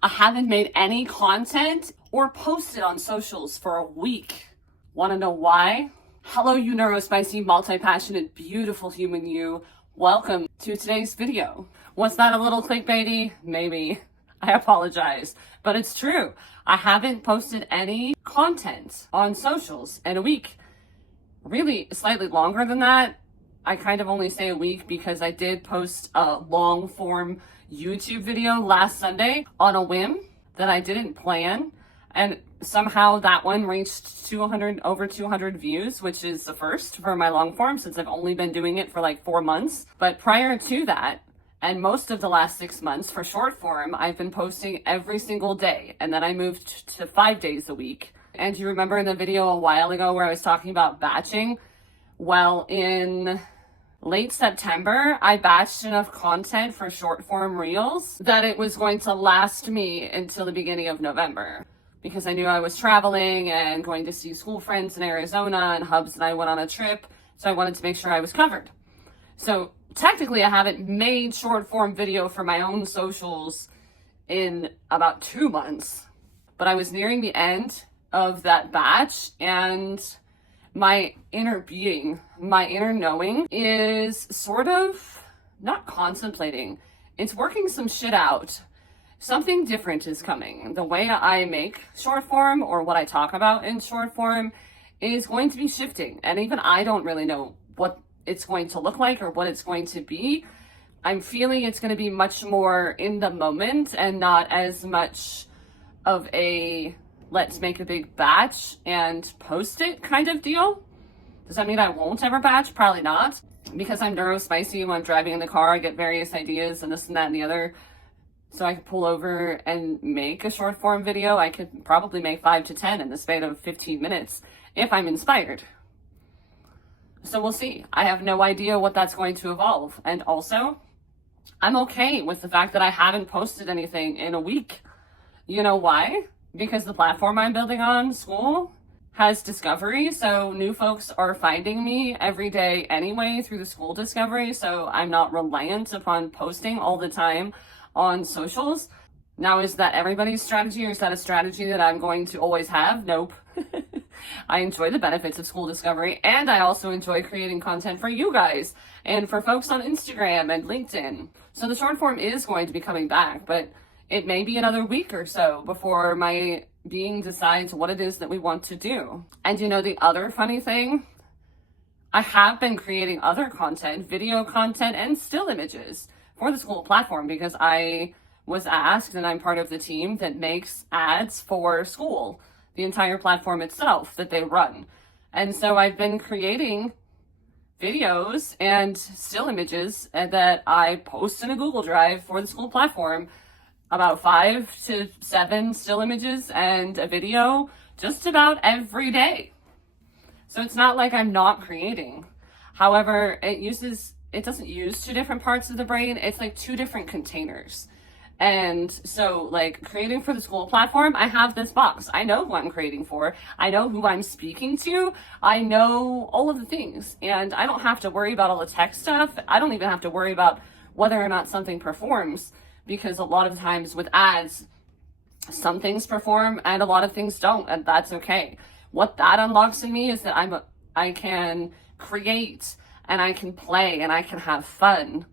I haven't made any content or posted on socials for a week. Want to know why? Hello, you neurospicy, multi-passionate, beautiful human you. Welcome to today's video. Was that a little clickbaity? Maybe. I apologize, but it's true. I haven't posted any content on socials in a week. Really, slightly longer than that. I kind of only say a week because I did post a long form YouTube video last Sunday on a whim that I didn't plan. And somehow that one reached over 200 views, which is the first for my long form since I've only been doing it for like 4 months. But prior to that, and most of the last 6 months for short form, I've been posting every single day. And then I moved to 5 days a week. And you remember in the video a while ago where I was talking about batching? Well, in late September, I batched enough content for short form reels that it was going to last me until the beginning of November. Because I knew I was traveling and going to see school friends in Arizona, and Hubs and I went on a trip. So I wanted to make sure I was covered. So technically I haven't made short form video for my own socials in about 2 months, but I was nearing the end of that batch, and my inner being, my inner knowing is sort of not contemplating. It's working some shit out. Something different is coming. The way I make short form or what I talk about in short form is going to be shifting. And even I don't really know what it's going to look like or what it's going to be. I'm feeling it's going to be much more in the moment and not as much of a let's make a big batch and post it kind of deal. Does that mean I won't ever batch? Probably not. Because I'm neurospicy, when I'm driving in the car, I get various ideas and this and that and the other. So I could pull over and make a short form video. I could probably make 5 to 10 in the span of 15 minutes if I'm inspired. So we'll see. I have no idea what that's going to evolve. And also, I'm okay with the fact that I haven't posted anything in a week. You know why? Because the platform I'm building on, school, has discovery. So new folks are finding me every day anyway through the school discovery. So I'm not reliant upon posting all the time on socials. Now, is that everybody's strategy, or is that a strategy that I'm going to always have? Nope. I enjoy the benefits of school discovery, and I also enjoy creating content for you guys and for folks on Instagram and LinkedIn. So the short form is going to be coming back, but it may be another week or so before my being decides what it is that we want to do. And you know, the other funny thing, I have been creating other content, video content and still images for the school platform because I was asked, and I'm part of the team that makes ads for school, the entire platform itself that they run. And so I've been creating videos and still images that I post in a Google Drive for the school platform, about 5 to 7 still images and a video just about every day. So it's not like I'm not creating. However, it doesn't use 2 different parts of the brain. It's like 2 different containers. And so like creating for the school platform, I have this box. I know who I'm creating for. I know who I'm speaking to. I know all of the things, and I don't have to worry about all the tech stuff. I don't even have to worry about whether or not something performs, because a lot of times with ads, some things perform and a lot of things don't, and that's okay. What that unlocks in me is that I can create and I can play and I can have fun,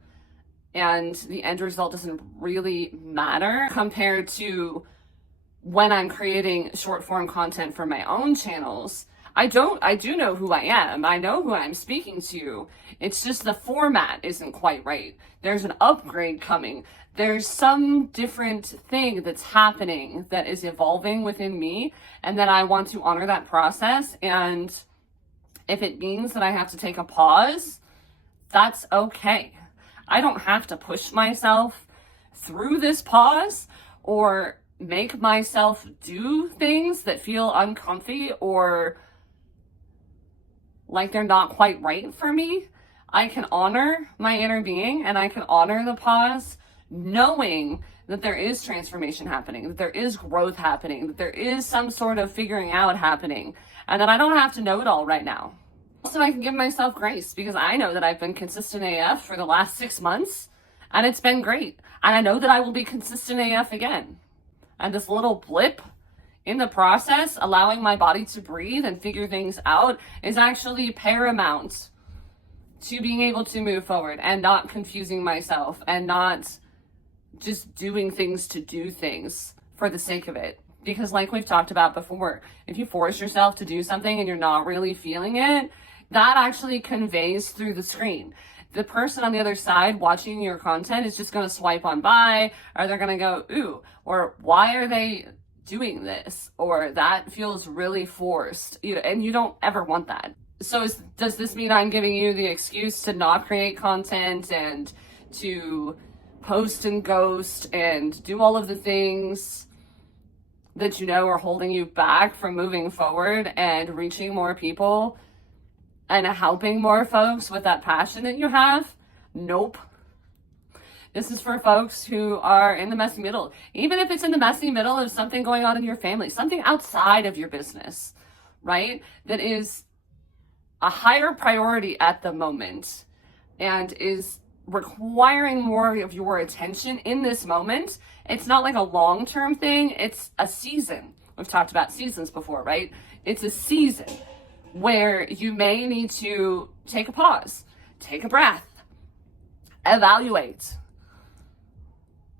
and the end result doesn't really matter compared to when I'm creating short form content for my own channels. I do know who I am. I know who I'm speaking to. It's just the format isn't quite right. There's an upgrade coming. There's some different thing that's happening that is evolving within me, and that I want to honor that process. And if it means that I have to take a pause, that's okay. I don't have to push myself through this pause or make myself do things that feel uncomfy or like they're not quite right for me. I can honor my inner being and I can honor the pause, knowing that there is transformation happening, that there is growth happening, that there is some sort of figuring out happening, and that I don't have to know it all right now. Also, I can give myself grace because I know that I've been consistent AF for the last 6 months, and it's been great. And I know that I will be consistent AF again. And this little blip in the process, allowing my body to breathe and figure things out, is actually paramount to being able to move forward and not confusing myself and not just doing things to do things for the sake of it. Because like we've talked about before, if you force yourself to do something and you're not really feeling it, that actually conveys through the screen. The person on the other side watching your content is just going to swipe on by, or they're going to go, ooh, or why are they doing this? Or that feels really forced, and you don't ever want that. So does this mean I'm giving you the excuse to not create content and to post and ghost and do all of the things that you know are holding you back from moving forward and reaching more people and helping more folks with that passion that you have? Nope. This is for folks who are in the messy middle. Even if it's in the messy middle of something going on in your family, something outside of your business, right? That is a higher priority at the moment and is requiring more of your attention in this moment. It's not like a long-term thing. It's a season. We've talked about seasons before, right? It's a season where you may need to take a pause, take a breath, evaluate.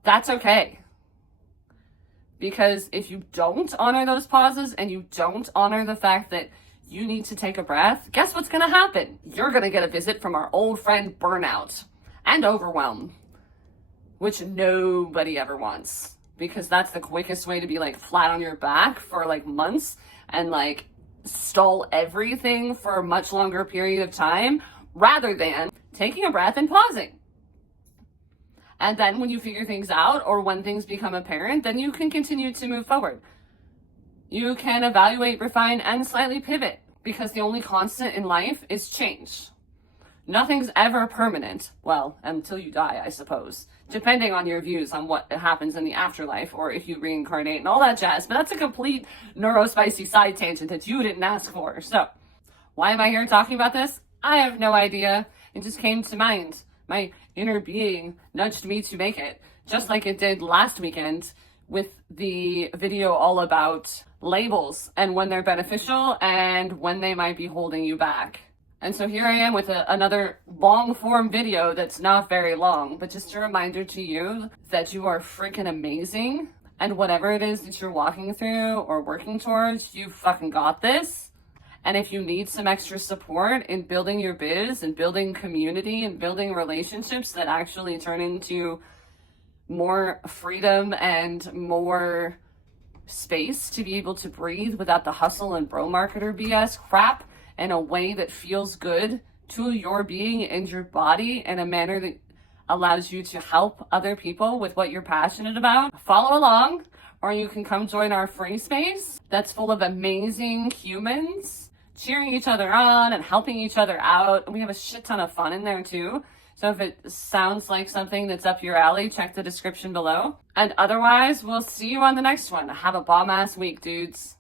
That's okay. Because if you don't honor those pauses and you don't honor the fact that you need to take a breath, guess what's going to happen? You're going to get a visit from our old friend burnout and overwhelm, which nobody ever wants, because that's the quickest way to be like flat on your back for like months and like stall everything for a much longer period of time, rather than taking a breath and pausing. And then when you figure things out, or when things become apparent, then you can continue to move forward. You can evaluate, refine, and slightly pivot, because the only constant in life is change. Nothing's ever permanent. Well, until you die, I suppose, depending on your views on what happens in the afterlife, or if you reincarnate and all that jazz. But that's a complete neurospicy side tangent that you didn't ask for. So why am I here talking about this? I have no idea. It just came to mind. My inner being nudged me to make it, just like it did last weekend with the video all about labels and when they're beneficial and when they might be holding you back. And so here I am with another long form video that's not very long, but just a reminder to you that you are freaking amazing. And whatever it is that you're walking through or working towards, you fucking got this. And if you need some extra support in building your biz and building community and building relationships that actually turn into more freedom and more space to be able to breathe without the hustle and bro marketer BS crap, in a way that feels good to your being and your body, in a manner that allows you to help other people with what you're passionate about, follow along. Or you can come join our free space that's full of amazing humans cheering each other on and helping each other out. And we have a shit ton of fun in there too. So if it sounds like something that's up your alley, check the description below. And otherwise, we'll see you on the next one. Have a bomb-ass week, dudes.